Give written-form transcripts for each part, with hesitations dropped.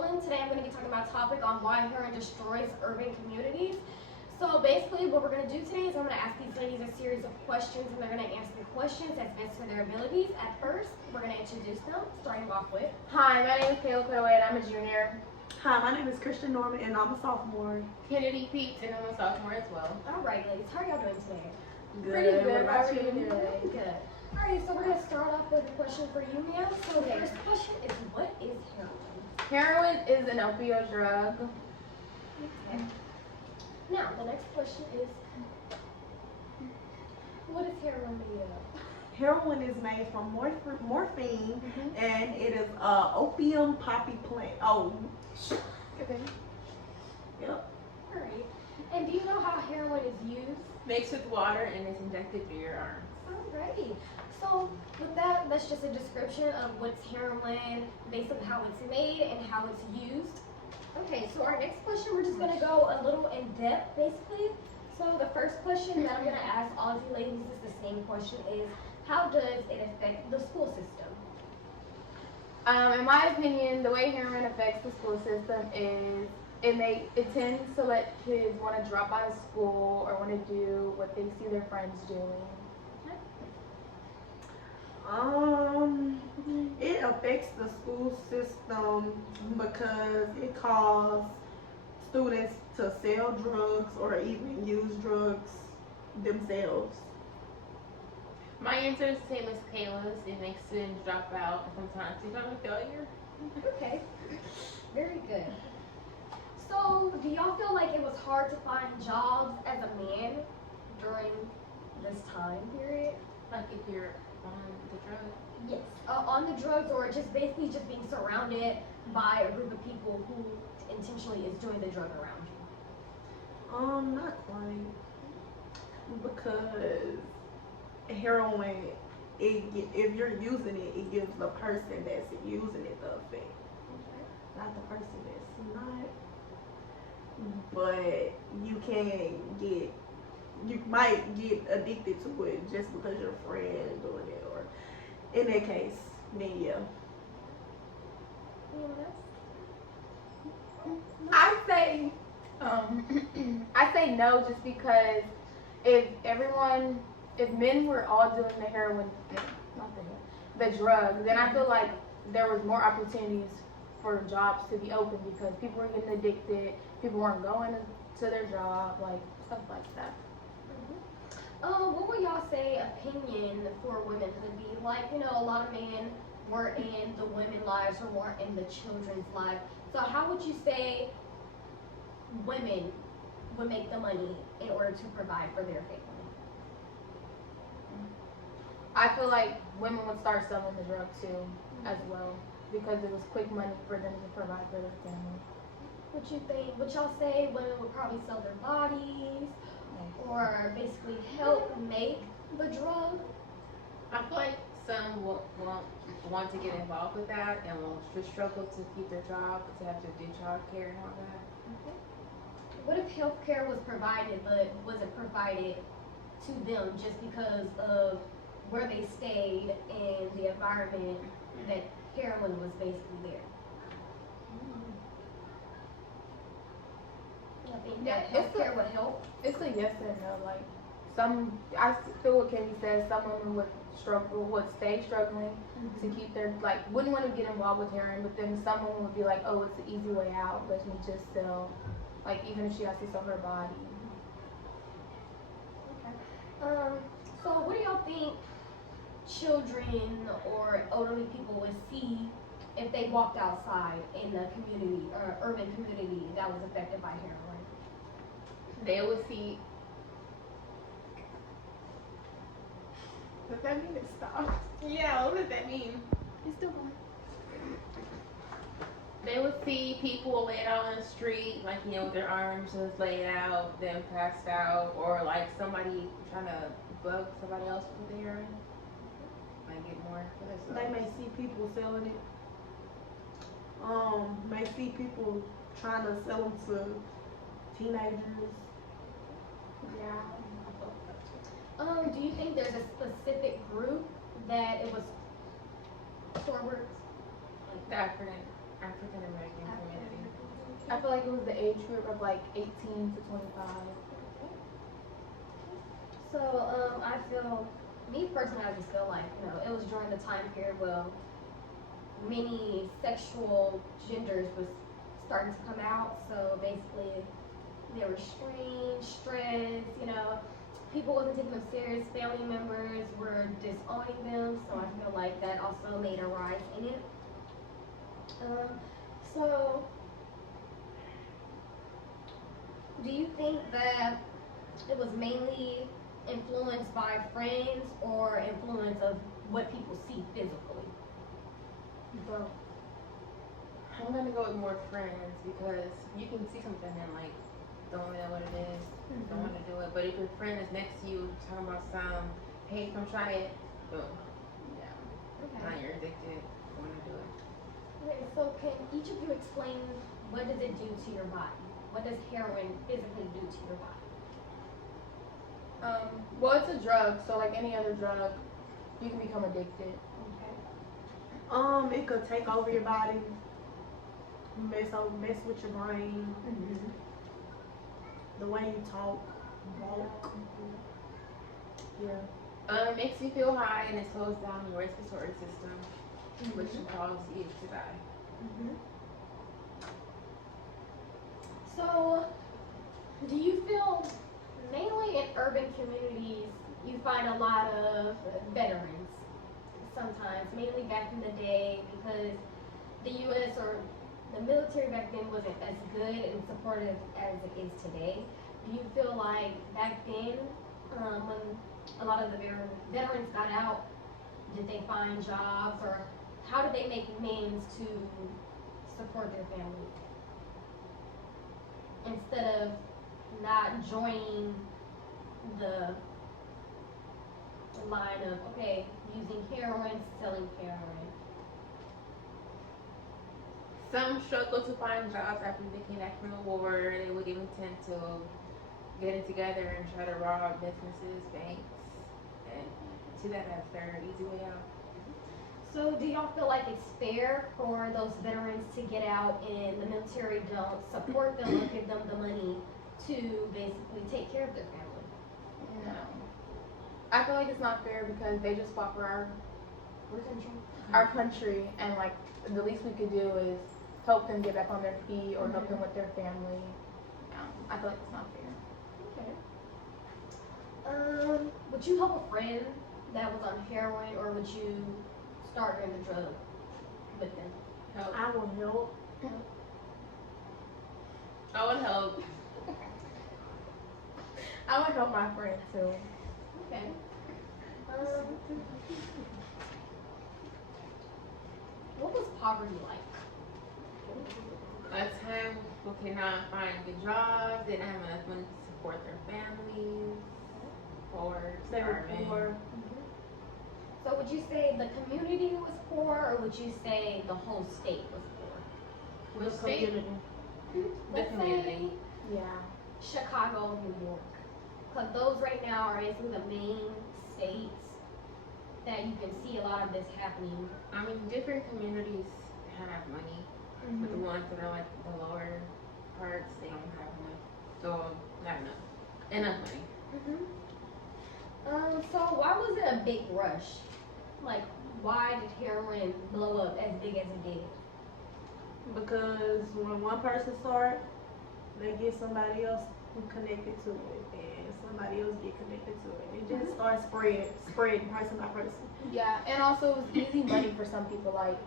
rolling. Today I'm going to be talking about a topic on why heroin destroys urban communities. So basically what we're going to do today is I'm going to ask these ladies a series of questions and they're going to answer the questions as best to their abilities. At first, we're going to introduce them, starting off with. Hi, my name is Kayla Cudaway and I'm a junior. Hi, my name is Christian Norman and I'm a sophomore. Kennedy Peets and I'm a sophomore as well. Alright ladies, how are y'all doing today? Good. Pretty good. What about How are you? you doing? Good. Alright, so we're going to start off with a question for you, ma'am. So the first question is, what is heroin? Heroin is an opioid drug. Okay. Now, the next question is, what is heroin made of? Heroin is made from morphine and it is opium poppy plant. Oh, Okay. yep. Alright. And do you know how heroin is used? Mixed with water and is injected through your arm. Alrighty. So with that, that's just a description of what's heroin, basically how it's made and how it's used. Okay, so our next question, we're just gonna go a little in depth, basically. So the first question that I'm gonna ask all of you ladies is the same question: is how does it affect the school system? In my opinion, the way heroin affects the school system is it tends to let kids want to drop out of school or want to do what they see their friends doing. It affects the school system because it causes students to sell drugs or even use drugs themselves. My answer is the same as Kayla's. It makes students drop out and sometimes become a failure. Okay, very good. So do y'all feel like it was hard to find jobs as a man during this time period? Like if you're on the drug. Yes, on the drugs, or just basically just being surrounded by a group of people who intentionally is doing the drug around you. Not quite. Because heroin, if you're using it, it gives the person that's using it the effect, not the person that's not. But you might get addicted to it just because your friend doing it, or in that case, then yeah. I say, I say no, just because if men were all doing the heroin, not the drug, then I feel like there was more opportunities for jobs to be open because people were getting addicted, people weren't going to their job, like stuff like that. What would y'all say opinion for womanhood be? Like, you know, a lot of men weren't in the women's lives or weren't in the children's lives. So how would you say women would make the money in order to provide for their family? I feel like women would start selling the drug too, as well, because it was quick money for them to provide for their family. What you think? Would y'all say women would probably sell their bodies or basically help make the drug? I feel like some will want to get involved with that and will just struggle to keep their job, to have to do childcare and all that. Okay. What if healthcare was provided, but wasn't provided to them just because of where they stayed and the environment that heroin was basically there? I think that healthcare would help. It's a yes and no. Like I feel what Kenny says. Some women would stay struggling to keep their, wouldn't want to get involved with heroin, but then some women would be like, oh, it's the easy way out. Let me just sell, even if she has to sell her body. Okay. So what do y'all think children or elderly people would see if they walked outside in a community or urban community that was affected by heroin? They would see. Does that mean it stopped? Yeah, what does that mean? It's still going. They would see people laid out on the street, with their arms just laid out, then passed out, or somebody trying to bug somebody else with the heroin. Might get more for this. They may see people selling it. May see people trying to sell them to teenagers. Yeah. Do you think there's a specific group that it was towards? The African American community. I feel like it was the age group of like 18 to 25. So, I feel, me personally, I just feel like, it was during the time period where many sexual genders was starting to come out. So basically, they were strange, stressed, people wasn't taking them serious. Family members were disowning them. So I feel like that also made a rise in it. So, do you think that it was mainly influenced by friends or influence of what people see physically? Bro. I'm gonna go with more friends because you can see something and like don't know what it is, don't want to do it. But if your friend is next to you talking about some, hey, come try it, boom, Yeah. now you're addicted, want to do it. Okay, so can each of you explain what does it do to your body? What does heroin physically do to your body? Well, it's a drug, so like any other drug, you can become addicted. Okay. It could take over your body, mess with your brain, the way you talk, walk. Yeah. It makes you feel high and it slows down your respiratory system, which can cause you to die. So, do you feel mainly in urban communities you find a lot of veterans sometimes, mainly back in the day because the U.S. or the military back then wasn't as good and supportive as it is today. Do you feel like back then, when a lot of the veterans got out, did they find jobs or how did they make means to support their family? Instead of not joining the line of, okay, using heroin, selling heroin. Some struggle to find jobs after they came back from the war. They would even tend to get it together and try to rob businesses, banks, and see that as their easy way out. So do y'all feel like it's fair for those veterans to get out and the military don't support them or give them the money to basically take care of their family? No. I feel like it's not fair because they just fought for our country, and like the least we could do is help them get back on their feet or help them with their family. I feel like it's not fair. Okay. Would you help a friend that was on heroin or would you start doing the drug with them? Help. I will help. I would help. I would help my friend too. Okay. What was poverty like? A time people cannot find good jobs, didn't have enough money to support their families, or They were starving. poor. So would you say the community was poor or would you say the whole state was poor? Which The state? community. Let's community. say Yeah. Chicago, New York. Because those right now are basically the main states that you can see a lot of this happening. I mean, different communities have money, but the ones that are like the lower parts, they don't have enough. So, not enough. Enough money. So why was it a big rush? Like, why did heroin blow up as big as it did? Because when one person start, they get somebody else who connected to it, and somebody else get connected to it. It just starts spreading person by person. Yeah, and also it was easy money for some people. Like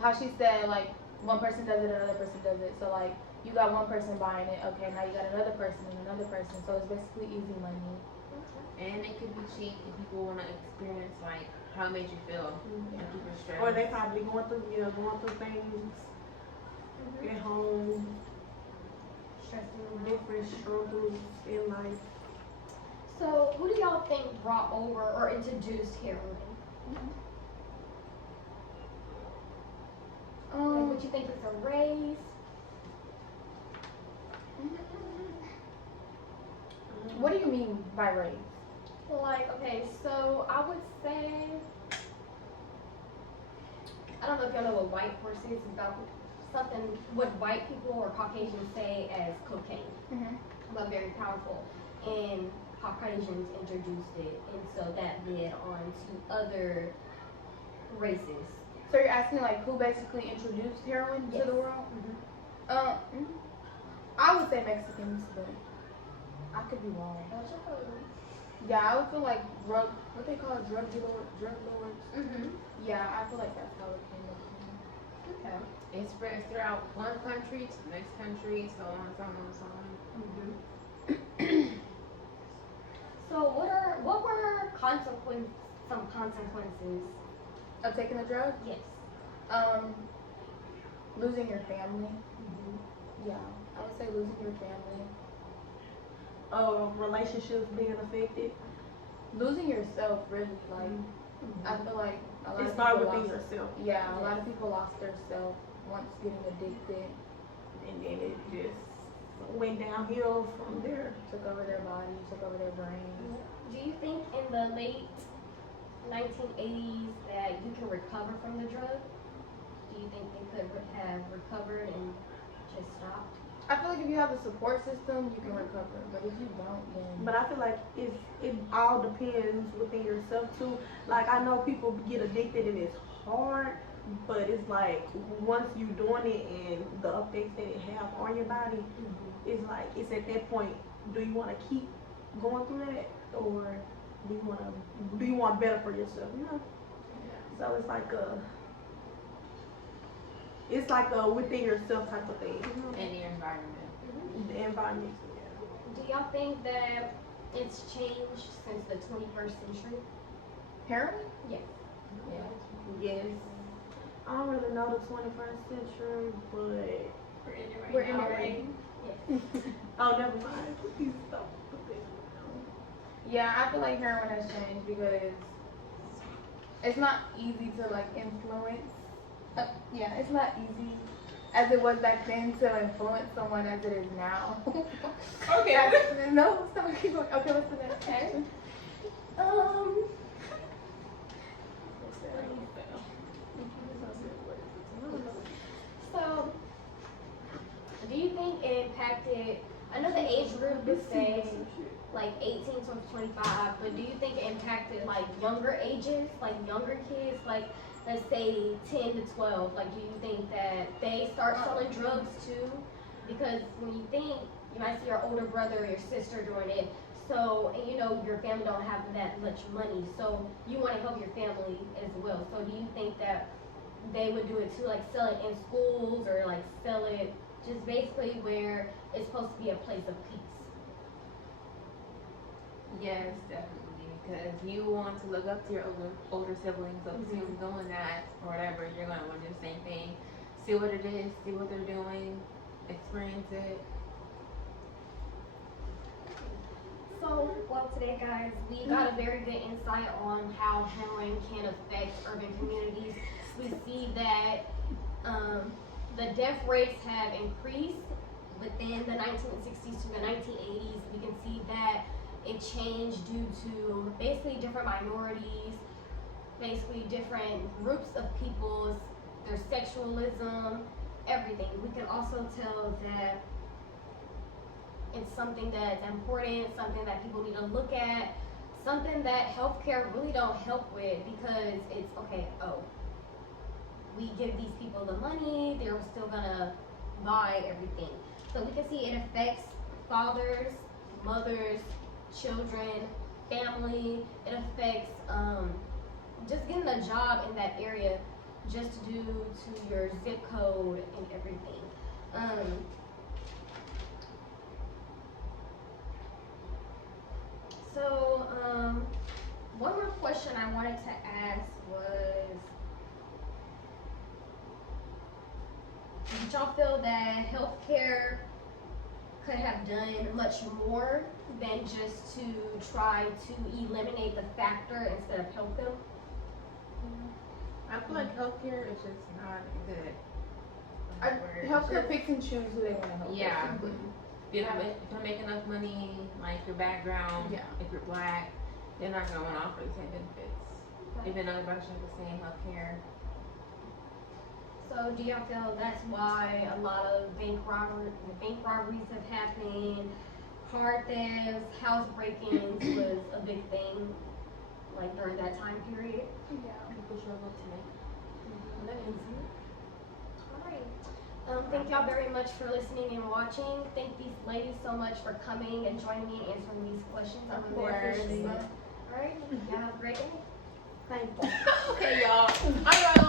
how she said, like one person does it, another person does it. So like you got one person buying it, okay, now you got another person and another person. So it's basically easy money. And it could be cheap if people want to experience like how it made you feel. And keep your stress. Or they probably going through things at home, different struggles in life. So who do y'all think brought over or introduced heroin? Like, would you think it's a race? What do you mean by race? Like, okay, so I would say, I don't know if y'all know what white horse is. It's about something what white people or Caucasians say as cocaine, Mhm. but very powerful. And Caucasians introduced it, and so that led on to other races. So you're asking like who basically introduced heroin Yes. to the world? Mhm. I would say Mexicans, but I could be wrong. Yeah, I would feel like what they call it, drug lords. Mhm. Yeah, I feel like that's how it came up. Okay. It spreads throughout one country to the next country, so on, so on, so on. Mhm. So what were some consequences? Of taking the drug? Yes. Losing your family. Mhm. Yeah, I would say losing your family. Relationships being affected. Losing yourself, really. Like, I feel like a lot It of started people within lost. yourself, Yeah, a lot of people lost their self once getting addicted. and then it just went downhill from there. Took over their body, took over their brains. Do you think in the late 1980s that you can recover from the drug? Do you think they could have recovered and just stopped? I feel like if you have a support system, you can recover. But if you don't, then But I feel like it all depends within yourself too. Like I know people get addicted and it's hard, but it's like once you doing it and the effects that it have on your body, it's like it's at that point. Do you want to keep going through that, or do you want better for yourself? You know. So it's like a within yourself type of thing. You know? And your environment. The environment. Do y'all think that it's changed since the 21st century? heroin? Yes. Yeah. Yes. I don't really know the 21st century, but We're in it right. Yes. oh, never mind. Please stop. Yeah, I feel like heroin has changed because it's not easy to like influence. Yeah, it's not easy as it was back then to influence someone as it is now. Okay. No, stop. Keep going. Okay, what's the next action? So, do you think it impacted? I know the age group is say like 18 to 25, but do you think it impacted like younger ages, like younger kids, like let's say 10 to 12? Like, do you think that they start selling drugs too? Because when you think, you might see your older brother or your sister doing it. So, and you know, your family don't have that much money. So you want to help your family as well. So do you think that they would do it too, like sell it in schools or like sell it just basically where it's supposed to be a place of peace? Yes, definitely. Because you want to look up to your older siblings, so if you doing that or whatever, you're gonna want to do the same thing. See what it is, see what they're doing, experience it. So, well, today, guys, we got a very good insight on how heroin can affect urban communities. We see that the death rates have increased within the 1960s to the 1980s. We can see that it changed due to basically different minorities, basically different groups of peoples, their sexualism, everything. We can also tell that it's something that's important, something that people need to look at, something that healthcare really don't help with, because it's okay, we give these people the money, they're still gonna buy everything. So we can see it affects fathers, mothers, children, family. It affects just getting a job in that area just due to your zip code and everything. So, one more question I wanted to ask was, did y'all feel that healthcare could have done much more than just to try to eliminate the factor instead of help them? I feel like healthcare is just not good. Healthcare picks and choose who they want to help. Yeah. basically. If you don't make enough money, like your background, Yeah. if you're black, they're not gonna want to offer the same benefits. Even though everybody should have the same healthcare. So do y'all feel that's why a lot of bank robberies have happened? Car thefts, house break-ins was a big thing, like during that time period. Yeah. People show up tonight. Alright. Thank y'all very much for listening and watching. Thank these ladies so much for coming and joining me and answering these questions. I Of really appreciate course. it. Alright, y'all have a great day. Thank you. Okay, y'all. All right.